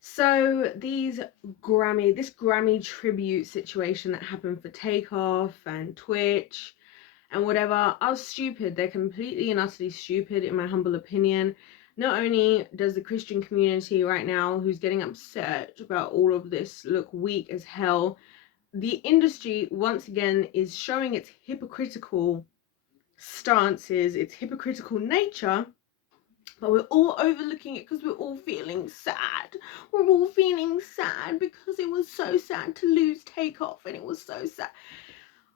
So this Grammy Tribute situation that happened for Takeoff and Twitch and whatever are stupid. They're completely and utterly stupid, in my humble opinion. Not only does the Christian community right now, who's getting upset about all of this, look weak as hell, the industry once again is showing its hypocritical stances, its hypocritical nature. But we're all overlooking it because we're all feeling sad. We're all feeling sad because it was so sad to lose Takeoff, and it was so sad.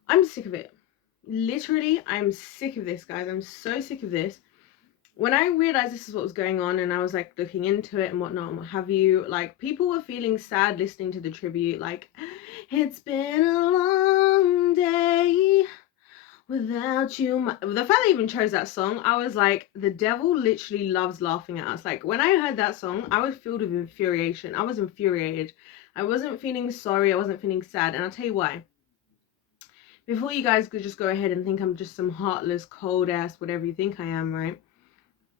I'm sick of it. Literally, I'm sick of this, guys. I'm so sick of this. When I realized this is what was going on and I was like looking into it and whatnot and what have you, like people were feeling sad listening to the tribute, like, it's been a long day without you. The fact they even chose that song, I was like, the devil literally loves laughing at us. Like when I heard that song, I was filled with infuriation. I was infuriated. I wasn't feeling sorry. I wasn't feeling sad. And I'll tell you why. Before you guys could just go ahead and think I'm just some heartless, cold ass, whatever you think I am, right?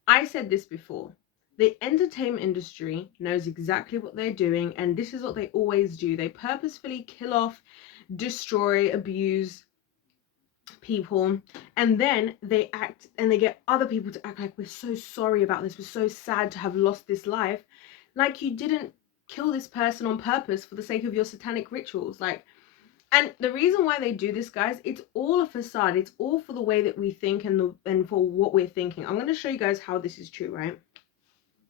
I said this before. The entertainment industry knows exactly what they're doing, and this is what they always do. They purposefully kill off, destroy, abuse people, and then they act and they get other people to act like, we're so sorry about this, we're so sad to have lost this life. Like you didn't kill this person on purpose for the sake of your satanic rituals. Like, and the reason why they do this, guys, it's all a facade. It's all for the way that we think and for what we're thinking. I'm going to show you guys how this is true, right?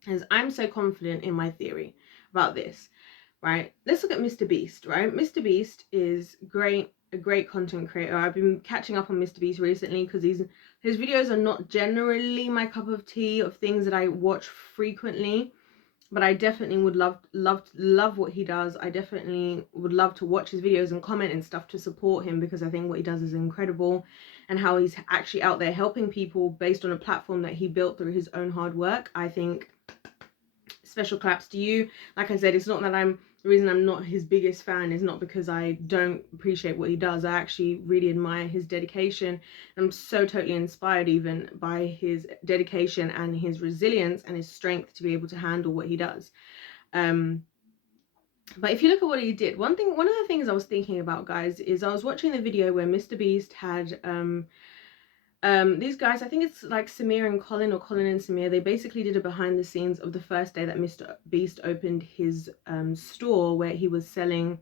As I'm so confident in my theory about this, right? Let's look at Mr. Beast, right? Mr. Beast is a great content creator. I've been catching up on Mr. Beast recently because his videos are not generally my cup of tea of things that I watch frequently. But I definitely would love what he does. I definitely would love to watch his videos and comment and stuff to support him, because I think what he does is incredible, and how he's actually out there helping people based on a platform that he built through his own hard work. I think special claps to you. Like I said, it's not that the reason I'm not his biggest fan is not because I don't appreciate what he does. I actually really admire his dedication. I'm so totally inspired even by his dedication and his resilience and his strength to be able to handle what he does. But if you look at what he did, one of the things I was thinking about, guys, is I was watching the video where Mr. Beast had these guys, I think it's like Samir and Colin, or Colin and Samir, they basically did a behind the scenes of the first day that Mr. Beast opened his store where he was selling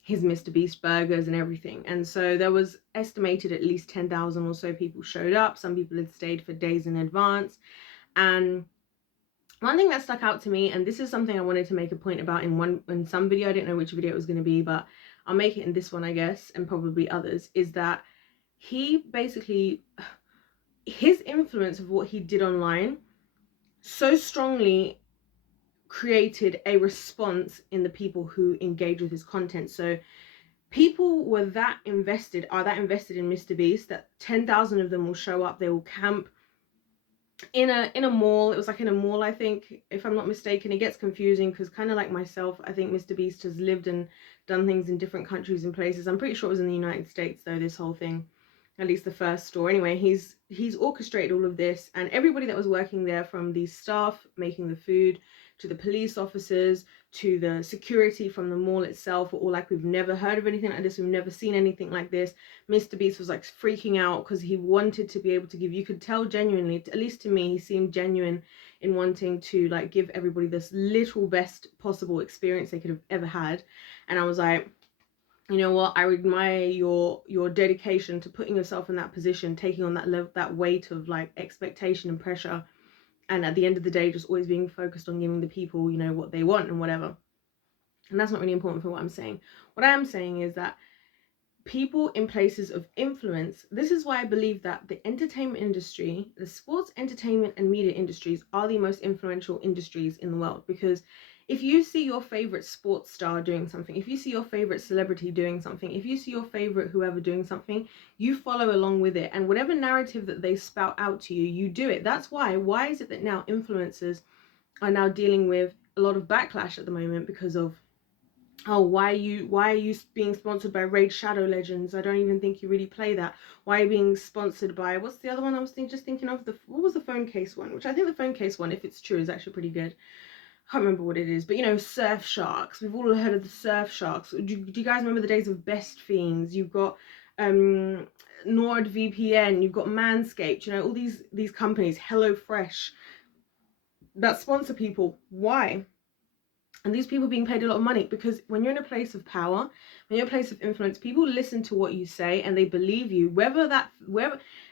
his Mr. Beast burgers and everything. And so there was estimated at least 10,000 or so people showed up. Some people had stayed for days in advance. And one thing that stuck out to me, and this is something I wanted to make a point about in some video, I didn't know which video it was going to be, but I'll make it in this one, I guess, and probably others, is that he basically, his influence of what he did online so strongly created a response in the people who engage with his content. So people are that invested in Mr. Beast that 10,000 of them will show up. They will camp in a mall. It was like in a mall, I think, if I'm not mistaken. It gets confusing because, kind of like myself, I think Mr. Beast has lived and done things in different countries and places. I'm pretty sure it was in the United States though, this whole thing, at least the first store. Anyway, he's orchestrated all of this, and everybody that was working there, from the staff making the food to the police officers to the security from the mall itself, were all like, we've never heard of anything like this, we've never seen anything like this. Mr. Beast was like freaking out because he wanted to be able to give, you could tell genuinely, at least to me, he seemed genuine in wanting to like give everybody this little best possible experience they could have ever had. And I was like, you know what, I admire your dedication to putting yourself in that position, taking on that weight of like expectation and pressure, and at the end of the day just always being focused on giving the people, you know, what they want and whatever. And that's not really important for what I'm saying. What I am saying is that people in places of influence, this is why I believe that the entertainment industry, the sports, entertainment and media industries are the most influential industries in the world. Because if you see your favorite sports star doing something, if you see your favorite celebrity doing something, if you see your favorite whoever doing something, you follow along with it, and whatever narrative that they spout out to you, you do it. That's why is it that now influencers are now dealing with a lot of backlash at the moment because of, oh, why are you being sponsored by Raid Shadow Legends? I don't even think you really play that. Why are you being sponsored by, what's the other one I was just thinking of? What was the phone case one? Which I think the phone case one, if it's true, is actually pretty good. I can't remember what it is, but you know, surf sharks. We've all heard of the surf sharks. Do you guys remember the days of Best Fiends? You've got NordVPN, you've got Manscaped, you know, all these companies, HelloFresh, that sponsor people. Why? And these people being paid a lot of money, because when you're in a place of power, when you're in a place of influence, people listen to what you say and they believe you, whether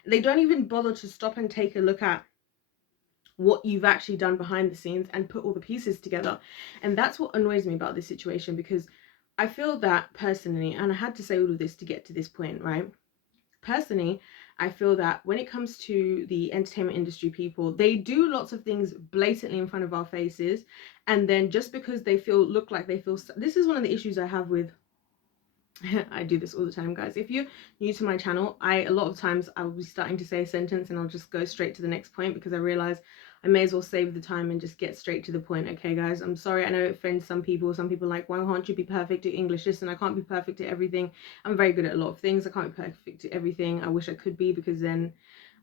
they don't even bother to stop and take a look at what you've actually done behind the scenes and put all the pieces together. And that's what annoys me about this situation, because I feel that personally, and I had to say all of this to get to this point, right? Personally, I feel that when it comes to the entertainment industry people, they do lots of things blatantly in front of our faces, and then just because they look like they feel, this is one of the issues I have with I do this all the time, guys. If you're new to my channel, a lot of times I will be starting to say a sentence and I'll just go straight to the next point, because I realize I may as well save the time and just get straight to the point. Okay, guys, I'm sorry. I know it offends some people. Some people are like, why can't you be perfect at English? Listen, I can't be perfect at everything. I'm very good at a lot of things. I can't be perfect at everything. I wish I could be, because then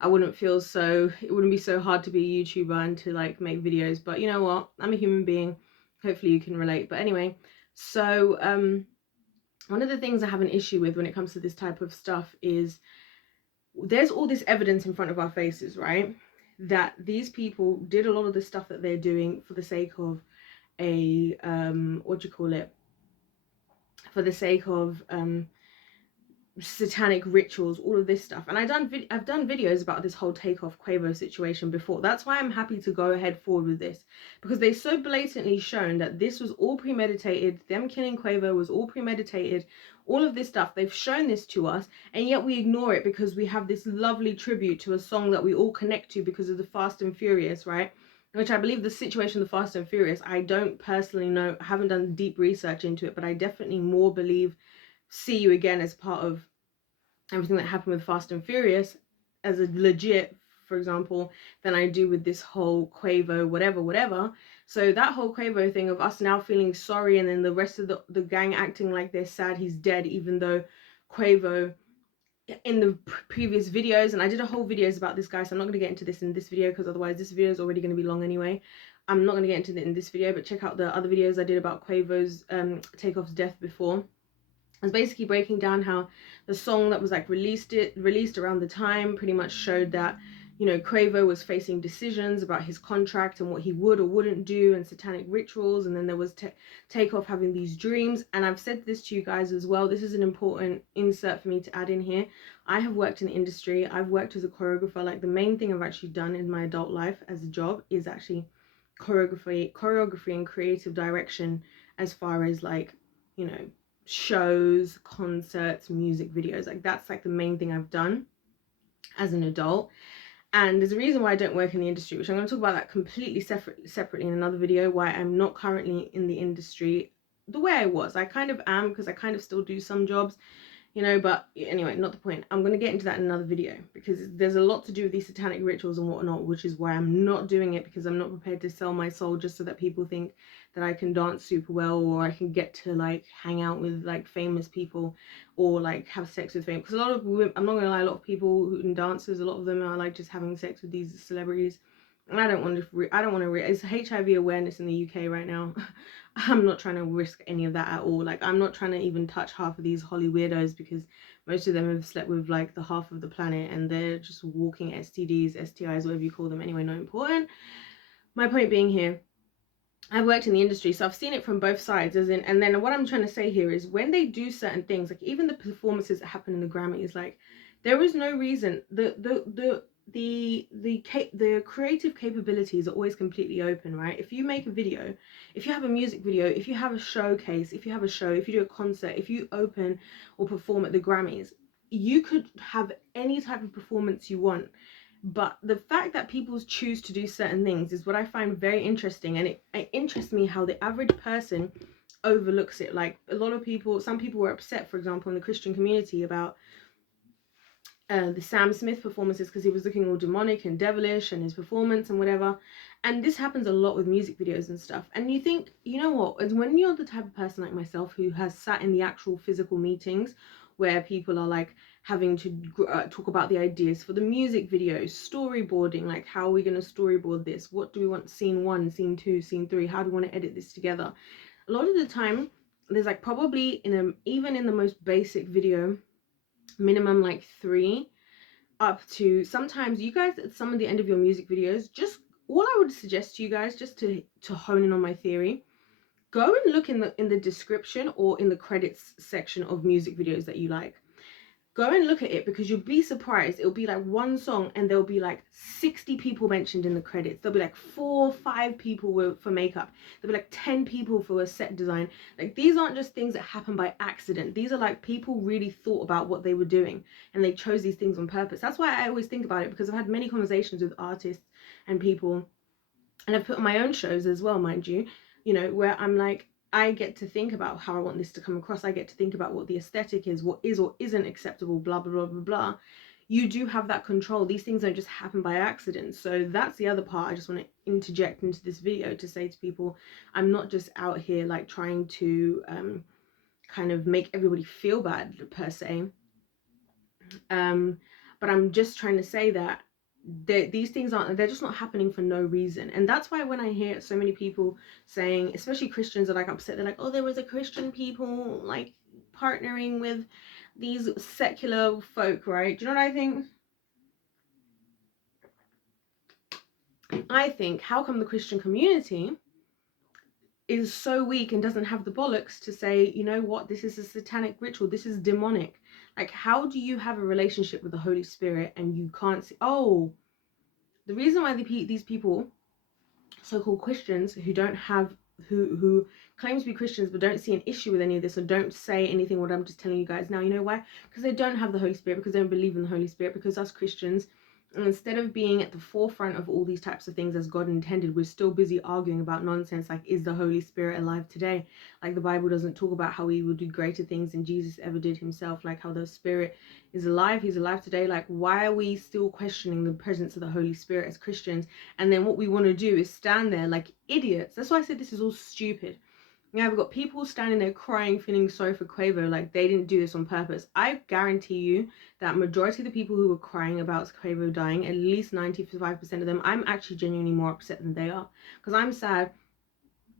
I wouldn't feel so, it wouldn't be so hard to be a YouTuber and to like make videos. But you know what? I'm a human being. Hopefully you can relate. But anyway, so one of the things I have an issue with when it comes to this type of stuff is there's all this evidence in front of our faces, right? That these people did a lot of the stuff that they're doing for the sake of a, what do you call it? For the sake of satanic rituals, all of this stuff. And I've done videos about this whole Takeoff Quavo situation before. That's why I'm happy to go ahead forward with this, because they've so blatantly shown that this was all premeditated. Them killing Quavo was all premeditated. All of this stuff, they've shown this to us, and yet we ignore it because we have this lovely tribute to a song that we all connect to because of the Fast and Furious, right? Which I believe the situation of the Fast and Furious, I don't personally know, I haven't done deep research into it, but I definitely more believe See You Again as part of everything that happened with Fast and Furious as a legit, for example, than I do with this whole Quavo whatever. So that whole Quavo thing of us now feeling sorry, and then the rest of the gang acting like they're sad he's dead, even though Quavo in the previous videos, and I did a whole videos about this guy, so I'm not going to get into this in this video because otherwise this video is already going to be long anyway. I'm not going to get into it in this video, but check out the other videos I did about Quavo's Takeoff's death before. I was basically breaking down how the song that was like released around the time pretty much showed that, you know, Quavo was facing decisions about his contract and what he would or wouldn't do, and satanic rituals. And then there was Takeoff having these dreams. And I've said this to you guys as well. This is an important insert for me to add in here. I have worked in the industry. I've worked as a choreographer. Like, the main thing I've actually done in my adult life as a job is actually choreography and creative direction, as far as like, you know, shows, concerts, music videos. Like, that's like the main thing I've done as an adult. And there's a reason why I don't work in the industry, which I'm going to talk about that completely separately in another video, why I'm not currently in the industry the way I was. I kind of am, because I kind of still do some jobs, you know, but anyway, not the point. I'm going to get into that in another video, because there's a lot to do with these satanic rituals and whatnot, which is why I'm not doing it, because I'm not prepared to sell my soul just so that people think that I can dance super well, or I can get to like hang out with like famous people, or like have sex with fame. Because a lot of women, I'm not going to lie, a lot of people who dancers, a lot of them are like just having sex with these celebrities. And I don't want to, it's HIV awareness in the UK right now. I'm not trying to risk any of that at all. Like, I'm not trying to even touch half of these Holly weirdos, because most of them have slept with like the half of the planet, and they're just walking STDs, STIs, whatever you call them. Anyway, not important. My point being here, I've worked in the industry, so I've seen it from both sides, as in, and then what I'm trying to say here is, when they do certain things, like even the performances that happen in the Grammys, like, there is no reason. The creative capabilities are always completely open, right? If you make a video, if you have a music video, if you have a showcase, if you have a show, if you do a concert, if you open or perform at the Grammys, you could have any type of performance you want. But the fact that people choose to do certain things is what I find very interesting, and it interests me how the average person overlooks it. Like, a lot of people, some people were upset, for example, in the Christian community about the Sam Smith performances, because he was looking all demonic and devilish and his performance and whatever. And this happens a lot with music videos and stuff. And you think, you know what, as when you're the type of person like myself who has sat in the actual physical meetings where people are like having to talk about the ideas for the music videos, storyboarding, like how are we going to storyboard this, what do we want, scene 1, scene 2, scene 3, how do we want to edit this together. A lot of the time there's like probably even in the most basic video, minimum like 3 up to sometimes you guys at some of the end of your music videos, just all I would suggest to you guys, just to hone in on my theory, go and look in the description or in the credits section of music videos that you like. Go and look at it, because you'll be surprised. It'll be like one song and there'll be like 60 people mentioned in the credits. There'll be like 4 or 5 people for makeup. There'll be like 10 people for a set design. Like, these aren't just things that happen by accident. These are like people really thought about what they were doing and they chose these things on purpose. That's why I always think about it, because I've had many conversations with artists and people, and I've put on my own shows as well, mind you, where I'm like, I get to think about how I want this to come across. I get to think about what the aesthetic is, what is or isn't acceptable, blah, blah, blah, blah, blah. You do have that control. These things don't just happen by accident. So that's the other part I just want to interject into this video to say to people, I'm not just out here like trying to kind of make everybody feel bad per se. But I'm just trying to say that these things they're just not happening for no reason. And that's why when I hear so many people saying, especially Christians, are like upset, they're like, oh, there was a Christian people like partnering with these secular folk, right? Do you know what I think? I think, how come the Christian community is so weak and doesn't have the bollocks to say, you know what, this is a satanic ritual, this is demonic? Like, how do you have a relationship with the Holy Spirit and you can't see? Oh, the reason why these people, so-called Christians, who don't have, who claim to be Christians but don't see an issue with any of this, or don't say anything what I'm just telling you guys now, you know why? Because they don't have the Holy Spirit, because they don't believe in the Holy Spirit. Because us Christians, instead of being at the forefront of all these types of things as God intended, we're still busy arguing about nonsense like, is the Holy Spirit alive today? Like, the Bible doesn't talk about how he will do greater things than Jesus ever did himself, like how the Spirit is alive, he's alive today. Like, why are we still questioning the presence of the Holy Spirit as Christians? And then what we want to do is stand there like idiots. That's why I said this is all stupid. Yeah, we've got people standing there crying, feeling sorry for Quavo, like they didn't do this on purpose. I guarantee you that majority of the people who were crying about Quavo dying, at least 95% of them, I'm actually genuinely more upset than they are. Because I'm sad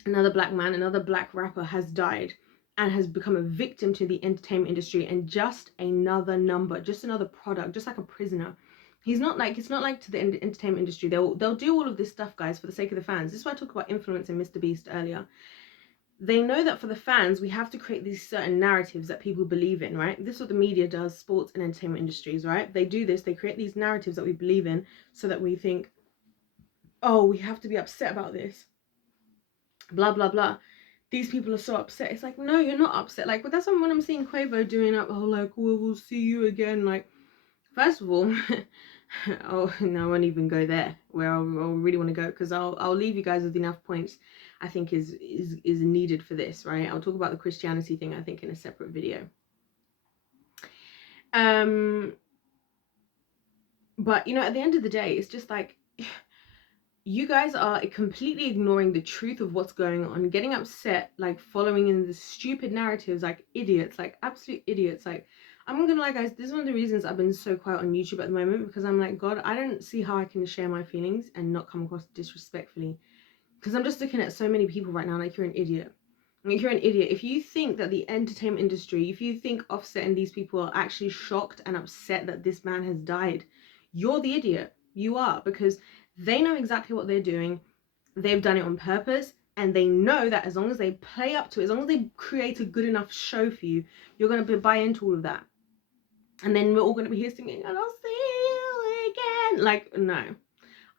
another black man, another black rapper has died and has become a victim to the entertainment industry, and just another number, just another product, just like a prisoner. He's not like, it's not like to the entertainment industry. They'll do all of this stuff, guys, for the sake of the fans. This is why I talk about influence in Mr. Beast earlier. They know that for the fans, we have to create these certain narratives that people believe in, right? This is what the media does, sports and entertainment industries, right? They do this, they create these narratives that we believe in so that we think, oh, we have to be upset about this, blah, blah, blah. These people are so upset. It's like, no, you're not upset. Like, but that's when I'm seeing Quavo doing up, oh, like, well, we'll see you again. Like, first of all, oh, no, I won't even go there where I'll really want to go, because I'll leave you guys with enough points I think is needed for this, right? I'll talk about the Christianity thing, I think, in a separate video. But, you know, at the end of the day, it's just like, you guys are completely ignoring the truth of what's going on, getting upset, like following in the stupid narratives like idiots, like absolute idiots. Like, I'm gonna lie, guys, this is one of the reasons I've been so quiet on YouTube at the moment, because I'm like, God, I don't see how I can share my feelings and not come across disrespectfully, because I'm just looking at so many people right now like, you're an idiot. Like, you're an idiot. If you think that the entertainment industry, if you think Offset and these people are actually shocked and upset that this man has died, you're the idiot. You are, because they know exactly what they're doing. They've done it on purpose, and they know that as long as they play up to it, as long as they create a good enough show for you, you're going to buy into all of that. And then we're all going to be here singing, and I'll see you again. Like, no.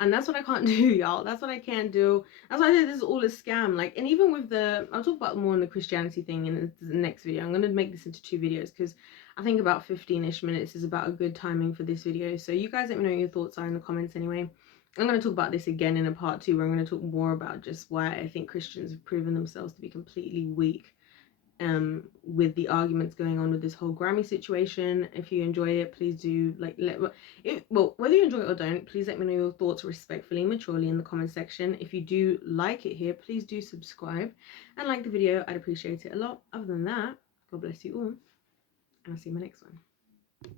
And that's what I can't do, y'all. That's what I can't do. That's why I said this is all a scam. Like, and even with I'll talk about more on the Christianity thing in the next video. I'm going to make this into 2 videos, because I think about 15-ish minutes is about a good timing for this video. So you guys let me know what your thoughts are in the comments anyway. I'm going to talk about this again in a part 2, where I'm going to talk more about just why I think Christians have proven themselves to be completely weak with the arguments going on with this whole Grammy situation. If you enjoy it, please do well, whether you enjoy it or don't, please let me know your thoughts respectfully, maturely in the comment section. If you do like it here, please do subscribe and like the video. I'd appreciate it a lot. Other than that, God bless you all, and I'll see you in my next one.